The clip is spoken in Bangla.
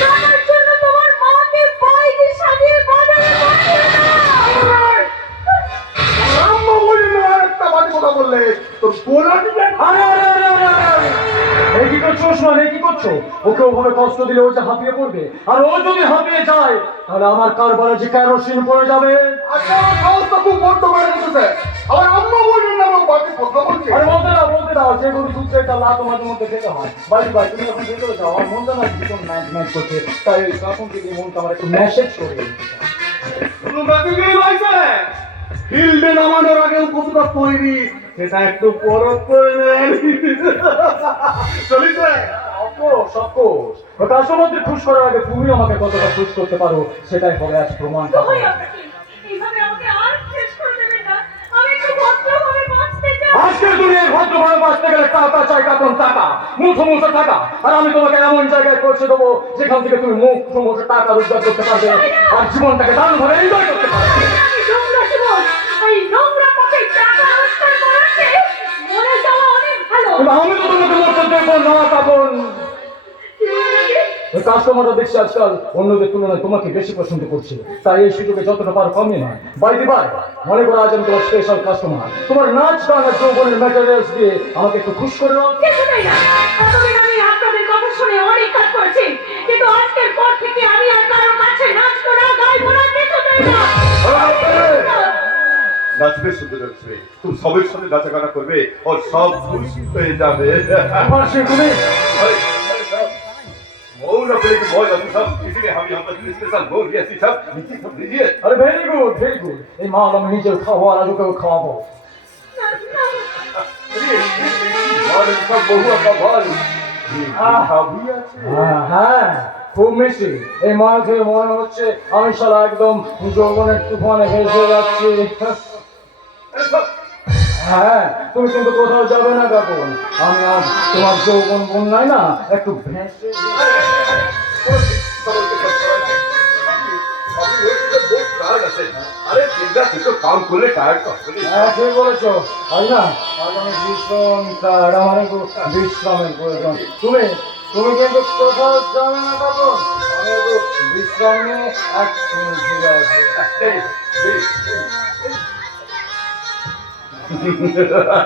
টাকার জন্য তোমার মাকে বাইরে সাজিয়ে বাজারে পাঠিয়ে দাও। আম্মা বলে না একটা বাজে কথা বললে তোর গোলা দিবে। আরে আরে আরে আরে আরে এই কি করছো ওসমান? এই কি করছো? ওকে ওভাবে কষ্ট দিলে ও যে হাঁপিয়ে পড়বে, আর ও যদি হাঁপিয়ে যায় তাহলে আমার কারবারে যে কেরোসিন পড়ে যাবে। আচ্ছা সাহস তো খুব বড্ড বেড়ে গেছে। আমার আম্মা বললেন না আমার বাজে কথা বলছে। আরে বলতে দাও যে কোনো সূত্রে একটা লাত মাঝে মধ্যে খেতে হয়। ভাই তুমি এখন ভেতরে যাও, আমার মনটা না ভীষণ ম্যাচ করছে, তাই তখন থেকে মনটা আমার একটু মেসেজ করে শুধু মেসেজই লাগছে, ফিল্ডে নামানোর আগে কতটা তৈরি সেটা একটু পরখ করে নেন। চলিস কাস্টমারদের খুশ করার আগে তুমি আমাকে কতটা খুশ করতে পারো সেটাই হবে আজ প্রমাণ। দোহাই আপনাকে, এইভাবে আমাকে আর শেষ করে দেবেন না। আমি একটু ভদ্রভাবে বাঁচতে চাই। আজকের দুনিয়ায় ভদ্রভাবে বাঁচতে গেলে টাকা চাই, কারণ টাকা মুঠো টাকা। আর আমি তোমাকে এমন জায়গায় পৌঁছে দেবো যেখান থেকে তুমি মুঠো টাকা রোজগার করতে পারবে আর জীবনটাকে দারুণভাবে এনজয় করতে পারবে। আমি নোংরা জীবন, এই নোংরা পথে টাকা রোজগার করার চেয়ে মরে যাওয়া অনেক ভালো। কিন্তু আমি তো তোমাকে মরতে দেবো না কারণ কাস্টমাররা দেখছি আজকাল অন্যদের তুলনায় তোমাকে বেশি পছন্দ করছে, তাই এই সুযোগে যতটা পারো কমিয়ে নয় বাইরে মনে করো আজ আমি তোমার স্পেশাল কাস্টমার। তোমার নাচ গান আর যৌবনের ম্যাটেরিয়ালস দিয়ে আমাকে একটু খুশ করে দাও। কিছুতেই না। এতদিন আমি আপনাদের কথা শুনে অনেক কাজ করেছি, কিন্তু আজকের পর থেকে আমি আর কারো কাছে নাচবো না, গাইবো না, কিছুতেই না। নাচবে শুধু নাচবে, তুমি সবের সাথে নাচাগানা করবে ওর সব খুশ হয়ে যাবে। এবার সে তুমি मौन अपने की मौज अभी सब इसीलिए हम यहाँ पर इसके साथ बोल दिया सब नीचे सब लीजिए। আরে ভেরি গুড এই মাল আমি নিজেও খাবো আর ওকেও খাওয়াবো। और सब बहुआ का भाल अभी আছে হ্যাঁ খুব মিষ্টি। এই মাল খেয়ে মনে হচ্ছে আমি সারা একদম যৌবনের তুফানে ভেসে যাচ্ছি। হ্যাঁ তুমি কিন্তু কোথাও যাবে না কাকুন, আমি আজ তোমার যৌবন বন্যায় না একটু ভেসে अरे तेरा तो काम खोले टायर का হ্যাঁ ঠিক বলেছো। তাই না আজ আমি ভীষণ টায়ার্ড, আমার একটু বিশ্রামের প্রয়োজন। তুমি তুমি কিন্তু কোথাও যাবে না কাকুন, আমি একটু বিশ্রাম নিয়ে এক মিনিট ফিরে আসবো।